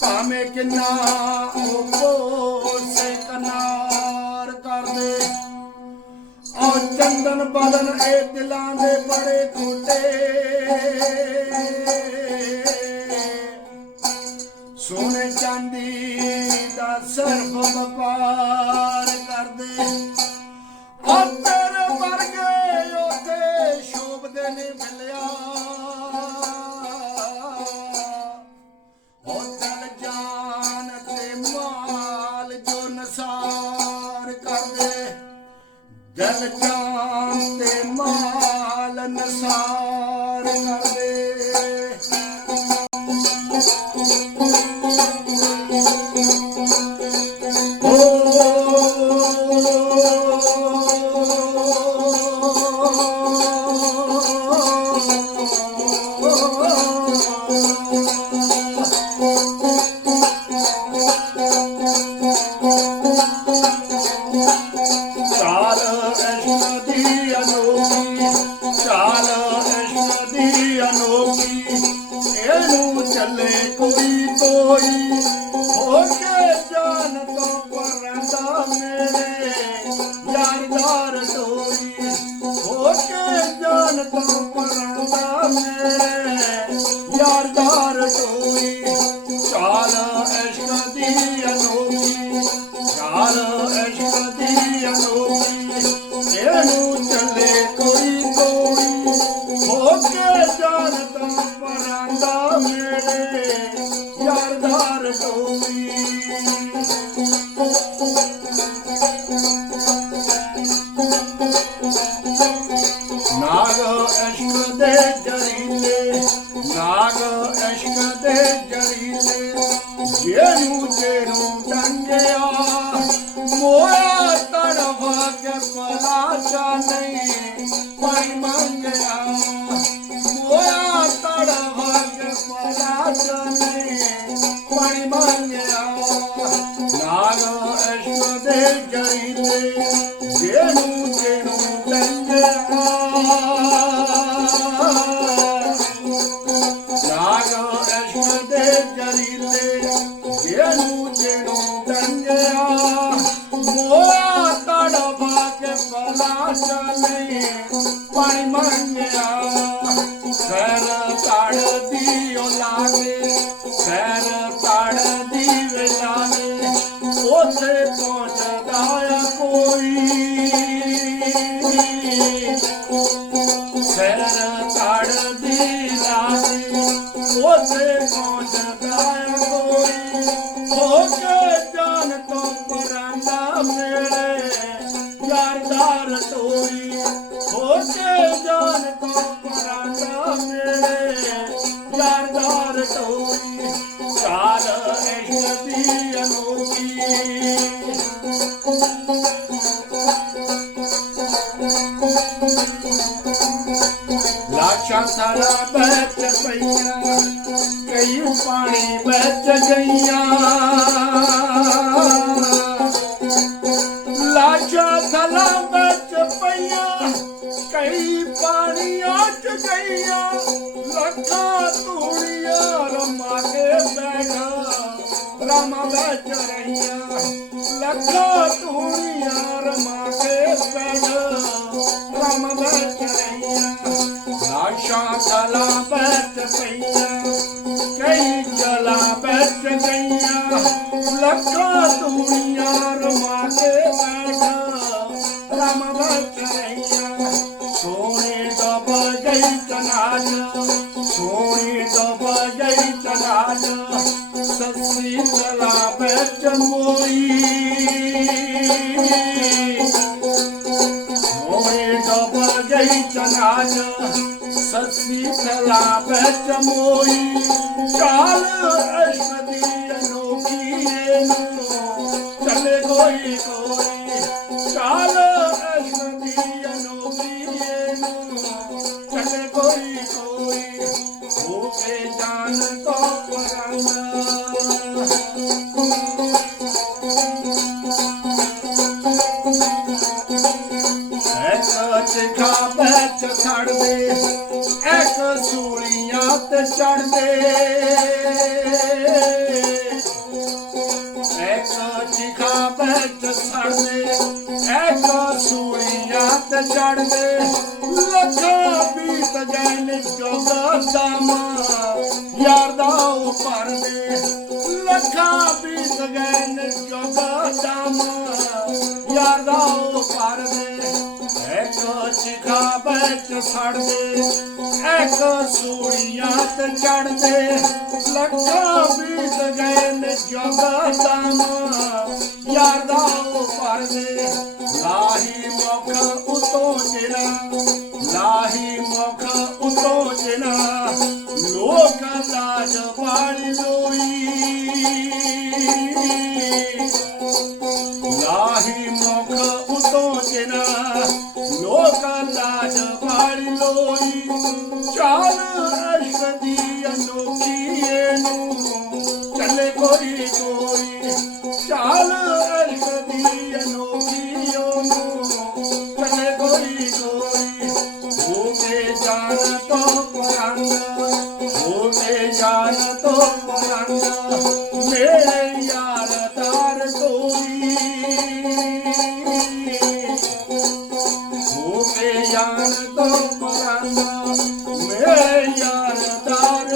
ਭਾਵੇਂ ਕਿੰਨਾ ਉਹ ਕਨਾਰ ਕਰਦੇ। ਔਰ ਚੰਦਨ ਬਦਨ ਇਹ ਦਿਲਾਂ ਦੇ ਬੜੇ ਟੁੱਟੇ। ਸੋਨੇ ਚਾਂਦੀ ਦਾ ਸਰਫ ਵਪਾਰ ਯਾਰਦਾਰ ਟੋਈ ਨਾਗ ਇਸ਼ਕ ਦੇ ਜਰੀਲੇ, ਨਾਗ ਇਸ਼ਕ ਦੇ ਜਰੀਲੇ ਜਿਹਨੂੰ ਜਿਹਨੂੰ ਟੰਗਿਆ। ਮੋਇਆ ਤੜਵਾ ਕੇ ਪਲਾਚਾ ਨਹੀਂ, ਪਾਈ ਮੰਗਿਆ। ਮੋਇਆ ਤੜਵਾ ਕੇ ਪਲਾਚਾ ਨਹੀਂ ਪਾਈ ਮੰਗਿਆ ਨਾਗ ਇਸ਼ਕ ਦੇ ਜਰੀਲੇ ਜਿਹਨੂੰ ਜਿਹਨੂੰ ਟੰਗਿਆ ਨਾਗ ਇਸ਼ਕ ਦੇ ਜਰੀਲੇ ਜਿਹਨੂੰ ਜਿਹਨੂੰ ਟੰਗਿਆ ਮੋਆ ਤੜਵਾ ਕੇ ਪਲਾ ਚਲੇ ਪਾਣੀ ਮੰਗਿਆ ਸਰ ਤੜਦੀ ਓ ਲਾਗੇ ਸਰ ਲਾਸ਼ਾਂ ਸਾਰਾ ਪਈਆਂ ਕਈ ਪਾਣੀ ਵਿੱਚ ਗਈਆਂ। ਲਾਸ਼ਾਂ ਸਾਰਾ ਵਿੱਚ ਪਈਆਂ, ਕਈ ਪਾਣੀਆਂ ਚ ਗਈਆਂ, ਲੱਖਾਂ ਧੂੜੀਆਂ ਰਮਾ ਕੇ ਬੈਠਾ ਰਾਮਾ ਵਿੱਚ ਰਹੀਆਂ, ਲੱਖਾਂ ਧੂੜੀਆਂ ਰਮਾ ਕੇ ਬੈਠਾ ਰਾਮਾ ਵਿੱਚ ਰਹੀਆਂ। ਲਾਸ਼ਾਂ ਚਲਾ ਵਿੱਚ ਪਈਆਂ ਕਈ ਚਲਾ ਵਿੱਚ ਗਈਆਂ ਲੱਖਾਂ ਦੁਨੀਆਂ ਰਮਾ ਕੇ ਬੈਠਾ ਰਮ ਵਿੱਚ ਰਹੀਆਂ ਸੋਨੇ ਡੁੱਬ ਗਈ ਚਨਾਜ ਸੋਨੇ ਡੁੱਬ ਗਈ ਚਨਾਜ ਸੱਸੀ ਚਲਾ ਵਿੱਚ ਮੋਈ ਹੋਏ ਡੁੱਬ ਗਈ ਚਨਾਜ ਸੱਸੀ ਤਲਾ ਵਿੱਚ ਮੋਈ ਚਾਲ ਅਸ਼ਕ ਦੀ ਅਨੋਖੀ ससी सला बच मोई काल अश्वदी अनोखी चले कोई कोई काल ਸੂਲੀਆਂ ਤੇ ਚੜਦੇ ਇੱਕ ਚਿਖਾ ਵਿੱਚ ਛੜਦੇ ਇੱਕ ਸੂਲੀਆਂ ਤੇ ਚੜਦੇ ਲੱਖਾਂ ਬੀਤ ਗਏ ਨੇ ਜੋਗਾ ਦਾਮਾ, ਯਾਰ ਦਾ ਉਹ ਭਰਦੇ। ਲੱਖਾਂ ਬੀਤ ਗਏ ਨੇ ਜੋਗਾ ਚਿਖਾ ਵਿੱਚ ਛੜਦੇ ਇੱਕ ਤੇ ਚੜਦੇ ਲੱਖਾਂ ਬੀਤ ਗਏ ਨੇ ਜੋਗਾ ਦਾਮਾ ਯਾਰ ਦਾ ਉਹ ਭਰਦੇ ਲਾਹੀ ਮੁਖ ਉਤੋਂ ਜਿਹੜਾ ਲਾਹੀ ਮੁਖ ਉਤੋਂ ਜਿਹੜਾ चाल रशीअ चे कोई कोई चाल रश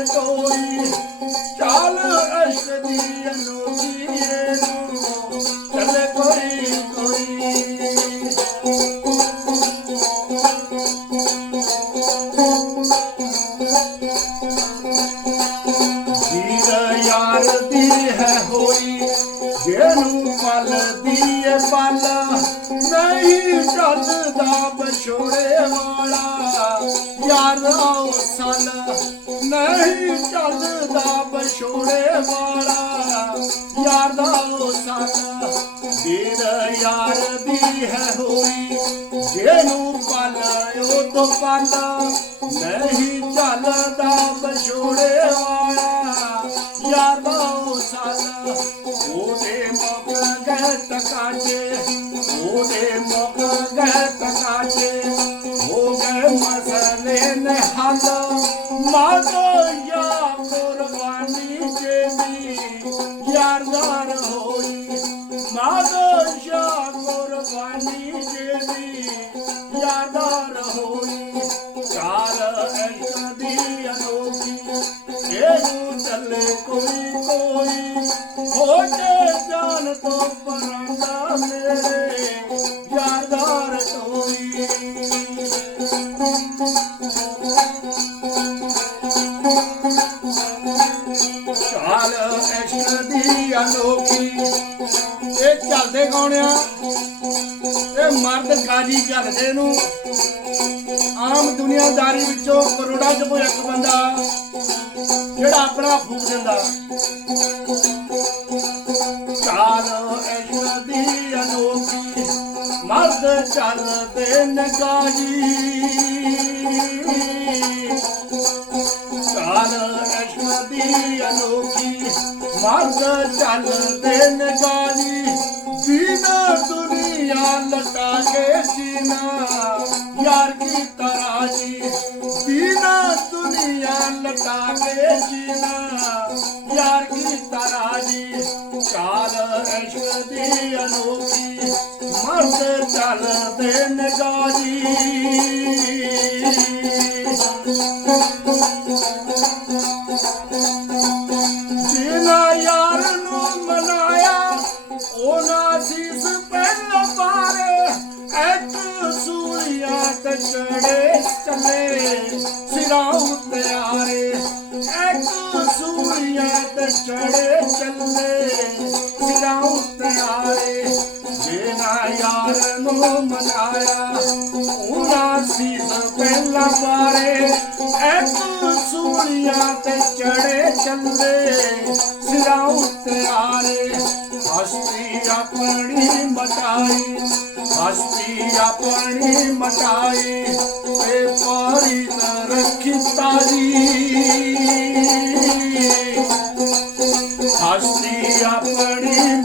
ਕੋਈ ਚਾਲ ਅਸ਼ਦੀ ਅਨੋਖੀ ਇਹਨੂੰ ਯਾਰ ਸਨ ਨਹੀਂ ਚੱਲਦਾ ਬਛੋੜੇ ਵਾਲਾ। ਯਾਰ ਦਾ ਉਹ ਸਨ ਯਾਰ ਦੀ ਹੈ ਹੋਈ। ਜਿਹਨੂੰ ਪਲ ਉਹ ਤੋਂ ਪਲ ਨਹੀਂ ਚੱਲਦਾ ਬਛੋੜੇ ਵਾਲਾ। ਯਾਰ ਦਾ ਉਹ ਸਨ, ਉਹਦੇ ਮੁਖ ਗਏ ਤਕਾਜੇ ਉਹਦੇ ਮੁਖ ਗਏ ਤਕਾਜੇ ਹੋ ਗਏ ਮਸਲੇ ਨੇ ਚੱਲਦੇ ਇਹ ਮਰਦ ਗਾਜੀ ਚੱਲਦੇ ਨੂੰ। ਆਮ ਦੁਨੀਆਦਾਰੀ ਵਿੱਚੋਂ ਕਰੋੜਾਂ ਚ ਕੋਈ ਇੱਕ ਬੰਦਾ ਜਿਹੜਾ ਆਪਣਾ ਫੂਕ ਦਿੰਦਾ। ਚਾਲ ਅਸ਼ਕ ਅਨੋਖੀ, ਮਰਦ ਚੱਲਦੇ ਨਗਾਜੀ। ਚਾਲ ਅਸ਼ਕ ਅਨੋਖੀ, ਮਰਦ ਚੱਲਦੇ ਨਗਾਜੀ। ਦੀਨਾ ਦੁਨੀਆ ਲਟਾ ਕੇ ਜੀਨਾ। ਯਾਰ ਕੀ ਤਰਾਜੀ ਦੀਨਾ ਦੁਨੀਆ ਲਟਾ ਕੇ ਜੀਨਾ। ਯਾਰ ਕੀ ਤਰਾਜੀ ਚਾਲ ਅਸ਼ਕ ਦੀ ਅਨੋਖੀ ਮਰਦ ਚੱਲਦੇ ਨਗਾਜੀ ਚੜੇ ਚੱਲੇ ਸਿਰਾਂ ਉੱਤੇ ਆਰੇ ਇੱਕ ਸੂਲੀਆਂ ਤੇ ਚੜੇ ਚੱਲੇ ਸਿਰਾਂ ਉੱਤੇ ਆਰੇ ਜਿਨਾ ਯਾਰ ਨੂੰ ਮਨਾਇਆ ਉਹਨਾਂ ਸੀਸ ਪਹਿਲਾਂ ਪਾਰੇ ਇੱਕ सुपरिया ते चे चंदेते हस्ती मटाई हासी मटाई वेपारी त रखीती हासी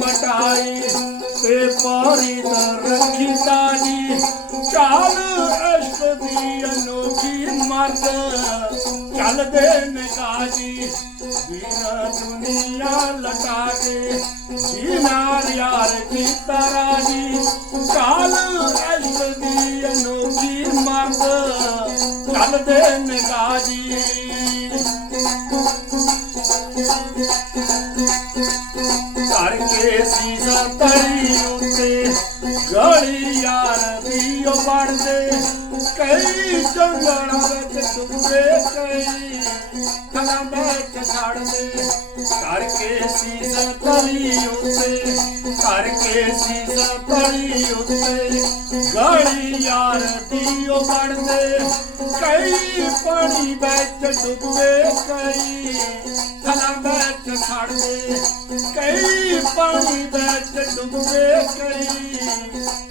मटाई वेपारी त रखीतानी ਚਾਲ ਅਸ਼ਕ ਦੀ ਅਨੋਖੀ ਮਰਦ ਚੱਲਦੇ ਨੇ ਕਾਜੀ ਵੀਰ ਦੁਨੀਆ ਲਟਾ ਕੇ ਜੀਨਾਰ ਯਾਰ ਕੀ ਤਰਾਜੀ ਕਾਲ ਅਸ਼ਕ ਦੀ ਅਨੋਖੀ ਮਰਦ ਚੱਲਦੇ ਨੇ ਕਾਜੀ ਕਰਕੇ ਸੀਸਾ ਤਲੀ ਡੁੱਬੇ ਕਈ ਖਲਾਂ ਵਿੱਚ ਛੜਦੇ ਕਈ ਪਾਣੀ ਵਿੱਚ ਡੁੱਬੇ ਕਈ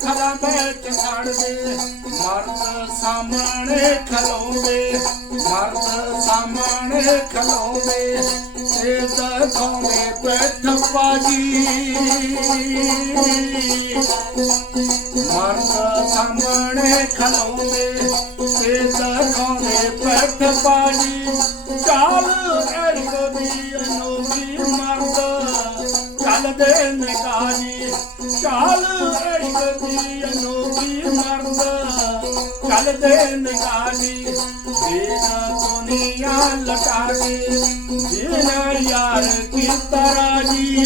ਖਲਾਂ ਵਿੱਚ ਛੜਦੇ ਮਰਦ ਸਾਹਮਣੇ ਖਲੋਂਦੇ ਮਰਦ ਸਾਹਮਣੇ ਖਲੋਂਦੇ ਤੇ ਦਿਖਾਉਂਦੇ ਪਿੱਠ ਪਾਜੀ ਮਰਦ ਸਾਹਮਣੇ ਖਲੋਂਦੇ ਤੇ ਦਿਖਾਉਂਦੇ ਪਿੱਠ ਪਾਜੀ ਚਾਲ ਐਸ਼ਕ ਦੀ ਅਨੋਖੀ ਮਰਦ ਚੱਲਦੇ ਨੇ ਚਾਲ ਐਸ਼ਕ ਦੀ ਚੱਲਦੇ ਨੇ ਕਾਜੀ ਦੇਨਾ ਦੁਨੀਆ ਲਟਾ ਕੇ ਯਾਰ ਕੀ ਤਰ੍ਹਾਂ ਜੀ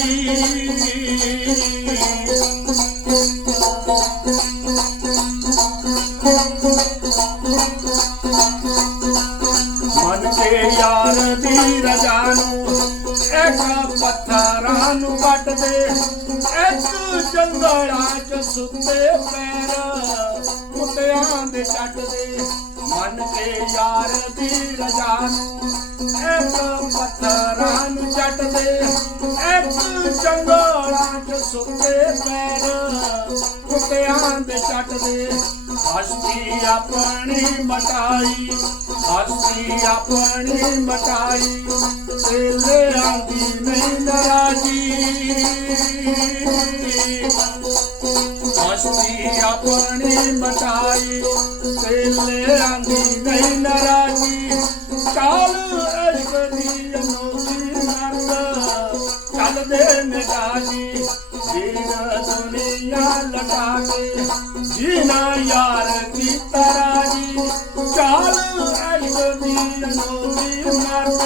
ਮਨ ਕੇ ਯਾਰ ਦੀ ਰਜਾ ਨੂੰ ਇੱਕ ਪੱਥਰਾਂ ਨੂੰ ਵੱਟ ਦੇ ਇੱਕ ਜੰਗਲਾਂ ਚ ਸੁੱਤੇ ਪੈਰ। ਕੁੱਤਿਆਂ ਦੇ ਚੱਟ ਦੇ, ਮਨ ਕੇ ਯਾਰ ਦੀ ਰਜਾ ਨੂੰ। ਇੱਕ ਪੱਥਰਾਂ ਨੂੰ ਚੱਟ ਦੇ, ਇੱਕ ਜੰਗਲਾਂ ਚ ਸੁੱਤੇ ਪੈਰ। ਕੁੱਤਿਆਂ ਦੇ ਚੱਟ ਦੇ, ਹਸਤੀ ਆਪਣੀ ਮਟਾਈ, ਹਸਤੀ ਆਪਣੀ ਮਟਾਈ। ਤੇਲੇ ਆਂਦੀ ਨਹੀਂ ਨਾਰਾਜੀ। ਹਸਤੀ ਆਪਣੀ ਮਟਾਈ ਤੇਲੇ ਆਂਦੀ ਨਹੀਂ ਨਾਰਾਜੀ ਕਾਲ ਅਸ਼ਕ ਦੀ ਅਨੋਖੀ ਮਰਦ ਚੱਲਦੇ ਨੇ ਗਾਜੀ ਜੀਨ ਦੁਨੀਆ ਲਟਾ ਕੇ ਜੀਨਾ ਯਾਰ ਕੀ ਤਰਾਜੀ ਚਾਲ ਅਸ਼ਕ ਦੀ ਅਨੋਖੀ ਮਰਦ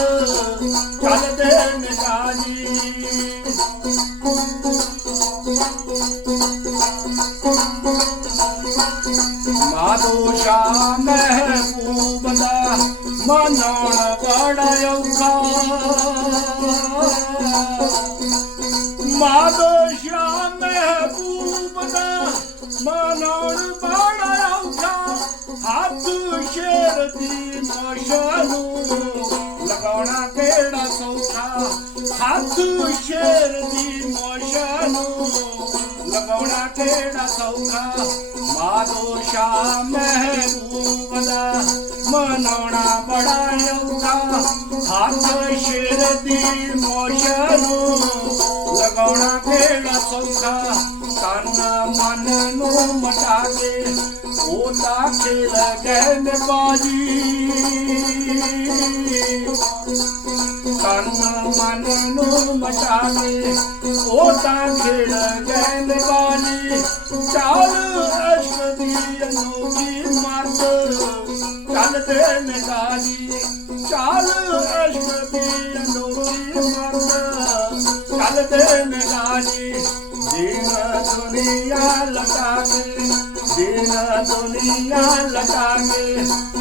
ਮਹਿਬੂਬ ਦਾ ਮਨਾਉਣ ਬੜਾ ਔਖਾ। ਮਾਦੋ ਸ਼ਾ ਮਹਿਬੂਬ ਦਾ ਮਨਾਉਣ ਬੜਾ ਔਖਾ। ਹੱਥ ਸ਼ੇਰ ਦੀ ਮੋਸ਼ਾ ਨੂੰ ਲਗਾਉਣਾ ਕਿਹੜਾ ਸੌਖਾ। ਹੱਥ ਸ਼ੇਰ ਦੀ ਮੋਸ਼ਾ ਨੂੰ ਲਗਾਉਣਾ ਕਿਹੜਾ ਸੌਖਾ। ਮਾਦੋ ਸ਼ਾ ਮਹਿਬੂਬ ਦਾ, ਮਨਾਉਣਾ ਬੜਾ ਔਖਾ ਹੱਥ ਸ਼ੇਰ ਦੀ ਮੋਸ਼ ਨੂੰ ਲਗਾਉਣਾ ਕਿਹੜਾ ਸੌਖਾ। ਤਨ ਮਨ ਨੂੰ ਮਟਾ ਕੇ ਉਹ ਤਾਂ ਖੇਲ ਗਏ ਨੇ ਬਾਜੀ ਤਨ ਮਨ ਨੂੰ ਮਟਾ ਕੇ ਉਹ ਤਾਂ ਖੇਲ ਗਏ ਨੇ ਬਾਜੀ ਚਾਲ ਅਸ਼ਕ ਦੀ ਅਨੋਖੀ ਮਰਦ ਚੱਲਦੇ ਨੇ ਗਾਜੀ ਚਾਲ ਅਸ਼ਕ ਦੀ ਅਨੋਖੀ ਮਰਦ ਦੁਨੀਆ ਲਟਾ ਕੇ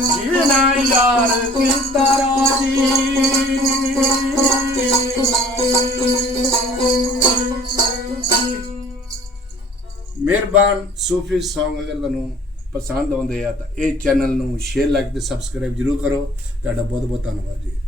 ਜੀਣਾ ਯਾਰ ਕੀ ਤਰ੍ਹਾਂ ਮਿਹਰਬਾਨ ਸੂਫੀ Song ਅਗਰ ਤੁਹਾਨੂੰ ਪਸੰਦ ਆਉਂਦੇ ਆ ਤਾਂ ਇਹ ਚੈਨਲ ਨੂੰ ਸ਼ੇਅਰ ਲਾਈਕ ਤੇ ਸਬਸਕ੍ਰਾਈਬ ਜਰੂਰ ਕਰੋ। ਤੁਹਾਡਾ ਬਹੁਤ ਬਹੁਤ ਧੰਨਵਾਦ ਜੀ।